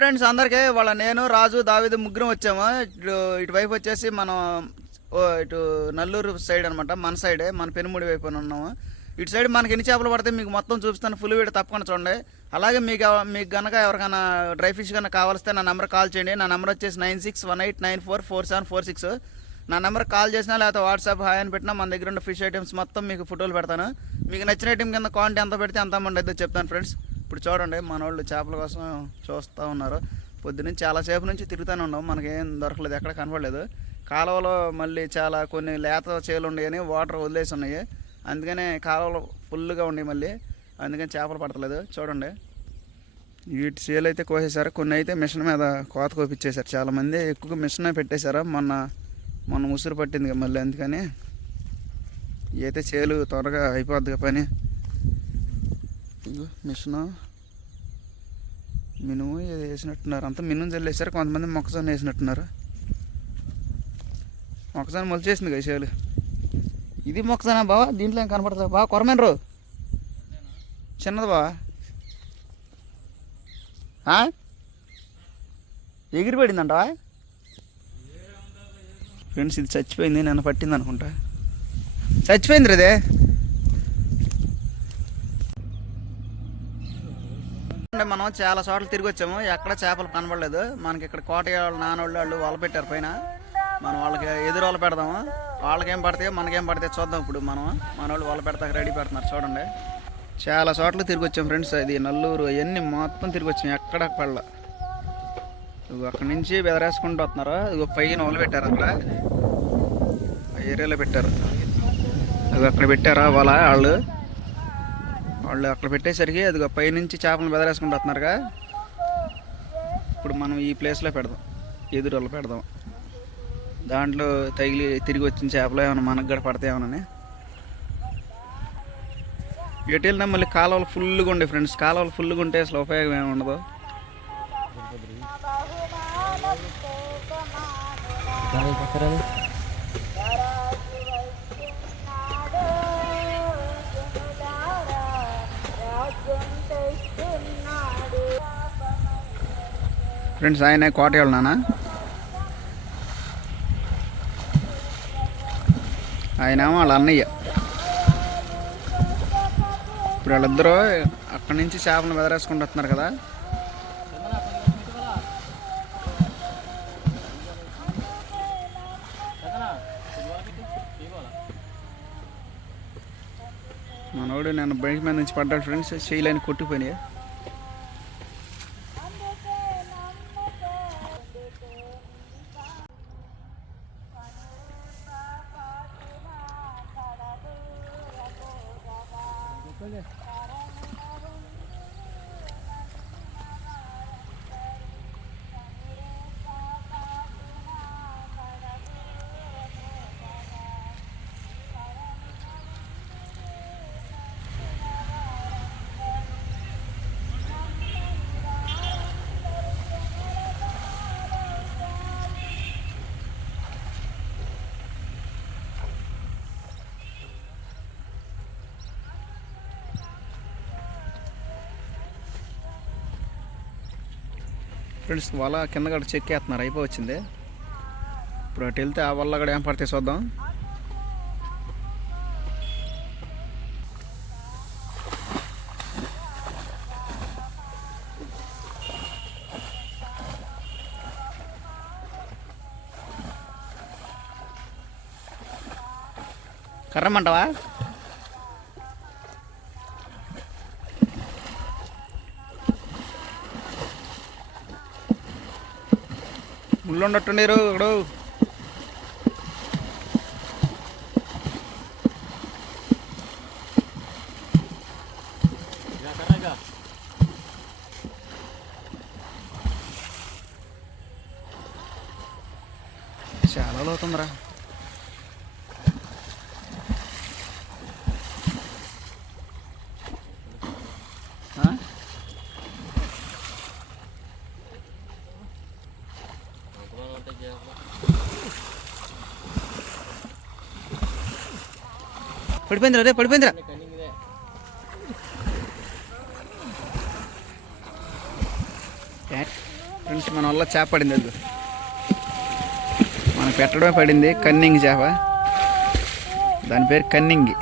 Friends అందరికీ వాళ్ళ నేను రాజు దావిదు ముగ్గురం వచ్చాము. ఇటు ఇటువైపు వచ్చేసి మనం ఓ ఇటు నల్లూరు సైడ్ అనమాట మన సైడే మన పెనుముడి వైపు ఉన్నాము. ఇటు సైడ్ మనకి ఎన్ని చేపలు పడితే మీకు మొత్తం చూపిస్తాను. ఫుల్ వీడియో తప్పకుండా చూడండి. అలాగే మీకు మీకు కనుక ఎవరికైనా డ్రై ఫిష్ కనుక కావాలిస్తే నా నెంబర్ కాల్ చేయండి. నా నెంబర్ వచ్చేసి nine six one eight nine four four seven four six. నా నెంబర్ కాల్ చేసినా లేకపోతే వాట్సాప్ హాయ్ అని పెట్టినా మన దగ్గర ఉన్న ఫిష్ ఐటమ్స్ మొత్తం మీకు ఫోటోలు పెడతాను. మీకు నచ్చిన ఐటమ్ కింద క్వాంటిటీ ఎంత పెడితే అంత అమౌంట్ అయితే చెప్తాను ఫ్రెండ్స్. ఇప్పుడు చూడండి మన వాళ్ళు చేపల కోసం చూస్తూ ఉన్నారు. పొద్దున్నుంచి చాలాసేపు నుంచి తిరుగుతూనే ఉన్నాం. మనకేం దొరకలేదు ఎక్కడ కనపడలేదు కాలువలో మళ్ళీ చాలా కొన్ని లేత చేలు ఉన్నాయని వాటర్ వదిలేసి ఉన్నాయి. అందుకనే కాలువలు ఫుల్గా ఉన్నాయి మళ్ళీ. అందుకని చేపలు పడతలేదు. చూడండి. వీటి చేలు అయితే కోసేశారు. కొన్ని అయితే మిషన్ మీద కోత కోపించేశారు చాలామంది ఎక్కువ మిషన్ పెట్టేశారు. మొన్న మొన్న ముసురు పట్టింది మళ్ళీ అందుకని. అయితే చేలు త్వరగా అయిపోద్ది పని. మిషను. మినుము వేసినట్టున్నారు. అంతా మినుము చల్లేసారు కొంతమంది మొక్కజొన్న వేసినట్టున్నారు. మొక్కజొన్న మొలిచేసింది కదా ఇది మొక్కజొన్న బావా? దీంట్లో ఏం కనపడుతుంది బాగా కొరమేనరు చిన్నది బావా? ఆ? ఫ్రెండ్స్ ఇది చచ్చిపోయింది. నన్ను పట్టింది అనుకుంటా. చచ్చిపోయింది రదే అంటే మనం చాలా చోట్ల తిరిగి వచ్చాము ఎక్కడ చేపలు కనబడలేదు. మనకి ఇక్కడ కోటయ్య వాళ్ళు నానోళ్ళు వాళ్ళు వల పెట్టారు పైన. మనం వాళ్ళకి ఎదురు వల పెడదాము. వాళ్ళకేం పడతాయో మనకేం పడతాయో చూద్దాం ఇప్పుడు మనం. మన వాళ్ళు వల పెడతాక రెడీ పెడుతున్నారు చూడండి. చాలా చోట్ల తిరిగి వచ్చాం ఫ్రెండ్స్. ఇది నల్లూరు అవన్నీ మొత్తం తిరిగి వచ్చాం ఎక్కడ పడల. అక్కడ అక్కడి నుంచి బెదరేసుకుంటూ వస్తున్నారు. ఇదిగో పైన వల పెట్టారు అక్కడ. ఏరియాలో పెట్టారు. అక్కడ పెట్టారా వాళ్ళ వాళ్ళు. వాళ్ళు అక్కడ పెట్టేసరికి అది పైనుంచి చేపలను బెదరేసుకుంటూ వస్తున్నారుగా. ఇప్పుడు మనం ఈ ప్లేస్లో పెడదాం. ఎదురులో పెడదాం. దాంట్లో తగిలి తిరిగి వచ్చిన చేపలు ఏమైనా మనకు కూడా పడతాయేమోనని ఎటు వెళ్ళినా మళ్ళీ కాలువలు ఫుల్గా ఉండే ఫ్రెండ్స్. కాలువలు ఫుల్గా ఉంటే అసలు ఉపయోగం ఏమి ఉండదు. ఫ్రెండ్స్ ఆయన కోటయాళ్ళు నాన్న. ఆయన వాళ్ళ అన్నయ్య. ఇప్పుడు వాళ్ళిద్దరూ అక్కడి నుంచి చేపలను బెదరేసుకుంటూ వస్తున్నారు కదా. మనోడు నేను బైక్ మీద నుంచి పడ్డాడు ఫ్రెండ్స్ చేయలేని కొట్టిపోయినాయి ఫ్రెండ్స్ వల కింద కూడా చెక్కేస్తున్నారు అయిపోవచ్చింది. ఇప్పుడు అటు వెళ్తే ఆ వల్ల కూడా ఏం పడితే చూద్దాం. కర్రమంటావా ముళ్ళు ఇప్పుడు? చాలా లోతుందిరా ఆ? పడిపోయిందిరా రే పడిపోయిందిరా. ఫ్రెండ్స్ మన వల్ల చేప పడింది అది. మనం పెట్టడమే పడింది కన్నింగ్ చేప. దాని పేరు కన్నింగి.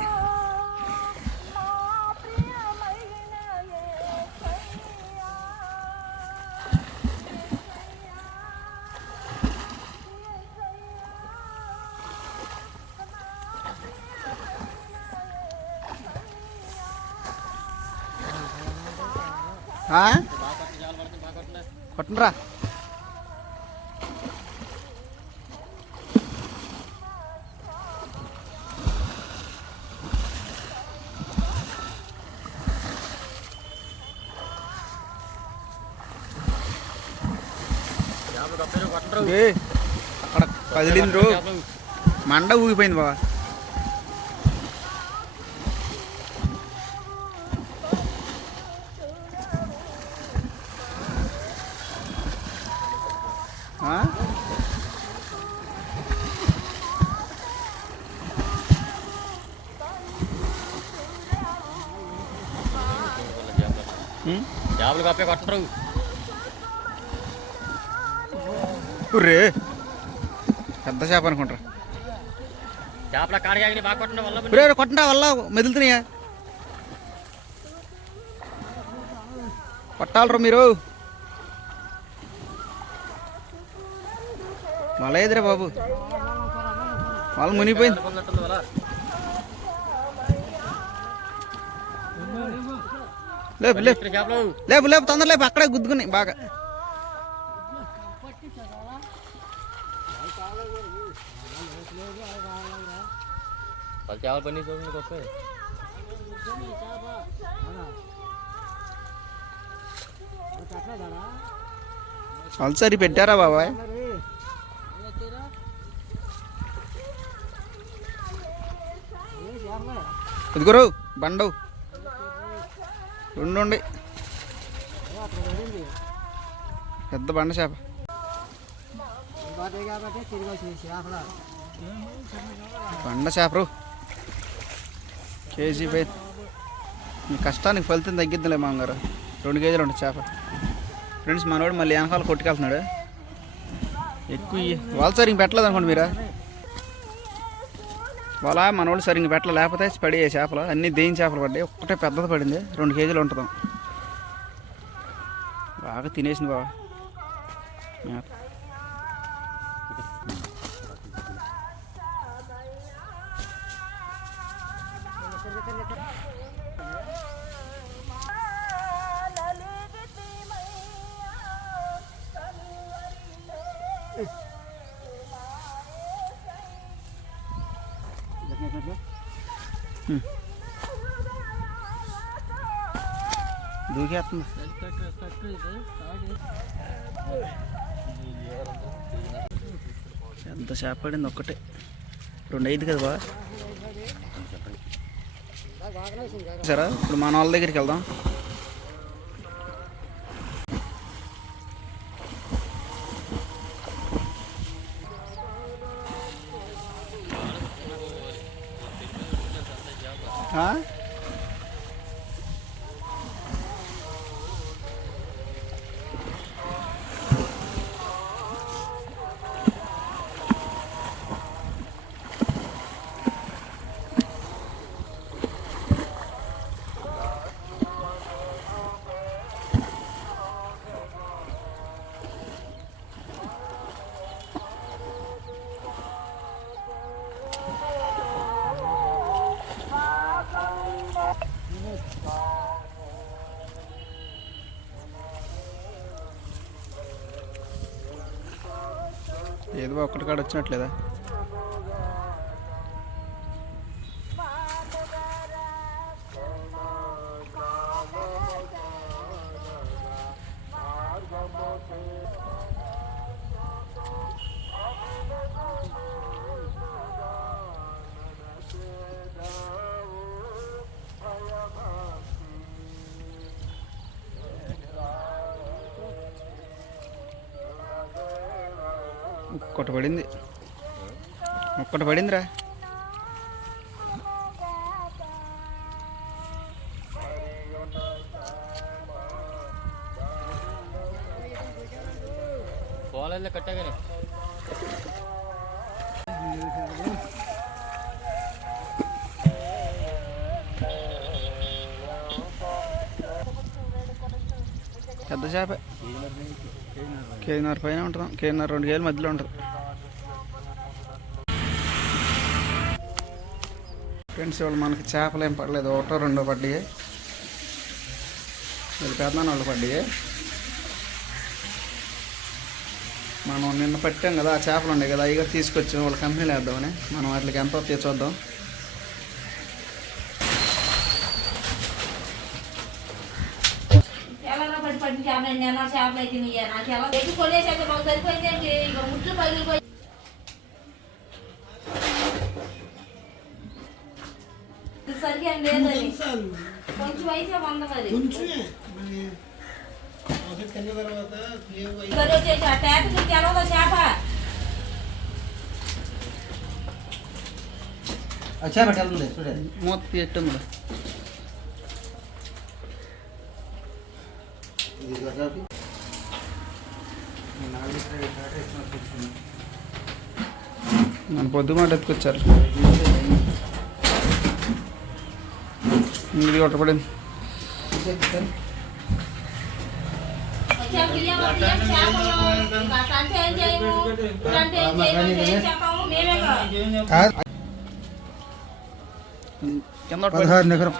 ఏ, అక్కడ కదిలింది రో. మండ ఊగిపోయింది బాబా ఆ? ఉం? చేపలు కప్పే కొట్టరు. ఉర్రే పెద్ద చేప అనుకుంటారా చేపల కాడగాగిని బాగా కొట్టడం వల్ల ఒరే, కొట్టండా వల్ల మెదులుతున్నాయా కొట్టాలరా మీరు. ఎదురే బాబు. వాళ్ళు మునిగిపోయింది. లేపు లేపు ఇక్కడ చేపలు లేపు లేపు తొందర లేపు అక్కడే గుద్దుకుని బాగా వాళ్ళు చేపలు పని చూడండి వస్తాయి అల్సరి పెట్టారా బాబాయ్ ఇదిగోరు బండవు రెండు పెద్ద బండ చేప. బండ చేపరు. కేజీ పై మీ కష్టానికి ఫలితం తగ్గిద్దిలే మామగారు. రెండు కేజీలు ఉంటుంది చేప. ఫ్రెండ్స్ మనవాడు మళ్ళీ వెనకాల కొట్టుకెళ్తున్నాడు. ఎక్కువ వాళ్ళ సరిగ్గా పెట్టలేదు అనుకోండి మీరా? వాళ్ళ మనోడు సరిగ్గా పెట్టలే. లేకపోతే పడే చేపలు అన్నీ దేని చేపలు పడ్డాయి. ఒక్కటే పెద్దది పడింది. రెండు కేజీలు ఉంటుందాం. బాగా తినేసింది బాబా Yeah. దూకేస్తుంది ఎంత చేప పడింది ఒక్కటే. రెండు ఐదు కదా బాగా సరే ఇప్పుడు మన వాళ్ళ దగ్గరికి వెళ్దాం. ఏదో ఒక్కటి కాడ వచ్చినట్లేదా? ఒక్కటి పడింది. ఒక్కటి పడిందిరా. కట్టాగానే. పెద్ద చేప. కేజీన్నర పైన ఉంటుంది కేజీన్నర రెండు కేజీల మధ్యలో ఉంటుంది. ఫ్రెండ్స్ ఇవాళ మనకి చేపలు ఏం పడలేదు. ఒకటో రెండో పడ్డాయి. వీళ్ళు పెద్దనాన్న వాళ్ళు పడ్డాయి. మనం నిన్న పట్టాం కదా ఆ చేపలు ఉన్నాయి కదా అవి తీసుకొచ్చాం. వాళ్ళు కంపెనీలు వేద్దామని. మనం వాటికి ఎంత వస్తాయో చూద్దాం. చేపలు? అయితే నాకు ఎలా? ఎక్కి మాకు సరిపోయింది ఇక ముట్లు పగిలిపోయి ఏం లేదని కొంచెం అయితే వంద మరి. మరి వచ్చేసి ఆ టేట మీకు ఎలా చేప. చేపట్టి వెళ్తుంది చూడే. మూత తీయట్టుంది ఇది గజాకి మన పొద్దు మాట ఎత్తుకొచ్చారు ఇది కొట్టబడింది వచ్చాక ఇయ్యమంటే ఏం చేపలు ఇంకా అట్టంటే ఏం చేయము ఇట్టంటే ఏం చేయము ఏం చేస్తాము మేమే కదా కింద ఒకటి పదహారు నగరం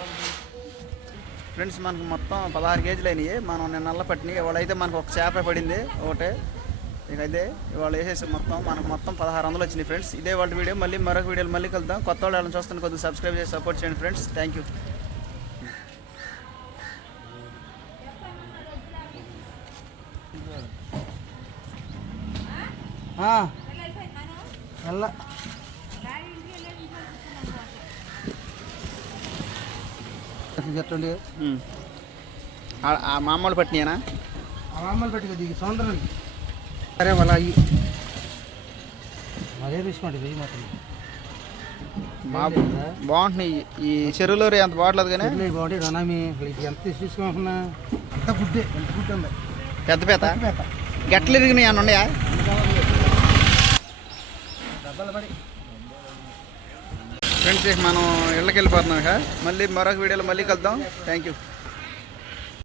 ఫ్రెండ్స్ మనకు మొత్తం పదహారు కేజీలు అయినాయి. మనం నేను నల్ల పట్టినాయి ఇవాళైతే మనకు ఒక చేప పడింది. ఒకటే. ఇక అయితే ఇవాళ వేసేసి మొత్తం మనకు మొత్తం పదహారు వందలు వచ్చినాయి ఫ్రెండ్స్. ఇదే వాళ్ళ వీడియో. మళ్ళీ మరొక వీడియోలు మళ్ళీ కలుద్దాం. కొత్త వాళ్ళు ఎవరైనా చూస్తాను కొద్దిగా సబ్స్క్రైబ్ చేసి సపోర్ట్ చేయండి ఫ్రెండ్స్. థ్యాంక్ యూ వెళ్ళ. చెప్పండి ఆ మామూలు పట్టినాయనా ఆ మామూలు పెట్టి దిగి సౌందర్యం సరే వాళ్ళ అయ్యి అదే తీసుకోండి వెయ్యి మాత్రం బాగుంటున్నాయి. ఈ చెరువులో ఎంత బాగట్లేదు కానీ? బాగుంటాయి రణామి ఎంత తీసుకోకుండా అంత గుడ్డే ఎంత గుడ్డ ఉంది. పెద్ద పేత? గట్లు ఇరిగినాయి అని ఉన్నాయా? ఫ్రెండ్స్ మనం ఇళ్ళకి వెళ్ళిపోతున్నాం మళ్ళీ మరొక వీడియోలో మళ్ళీ కలుద్దాం. Thank you